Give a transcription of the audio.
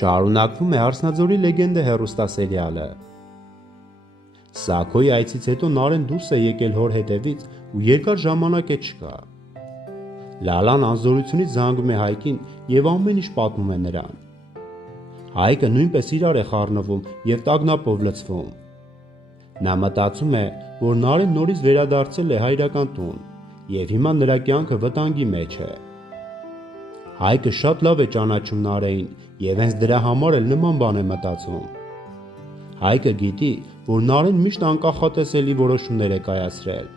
Շարունակվում է Հարսնաձորի լեգենդը հեռուստասերիալը։ Սաքոյի այցից հետո Նարեն դուրս է եկել հոր հետևից ու երկար ժամանակ է չկա։ Լալան անզորությունից զանգում է Հայկին և ամեն ինչ պատմում է նրան։ Հայկը նույնպես իրար է խառնվում և տագնապով լցվում։ Նա մտածում է, որ Նարեն նորից վերադարձել է հայրական տուն և հիմա նրա կյանքը վտանգի մեջ է։ Հայկը շատ լավ է ճանաչում Նարեին և հենց դրա համար էլ նման բան է մտածում։ Հայկը գիտի, որ Նարեն միշտ անկախատեսելի որոշումներ է կայացրել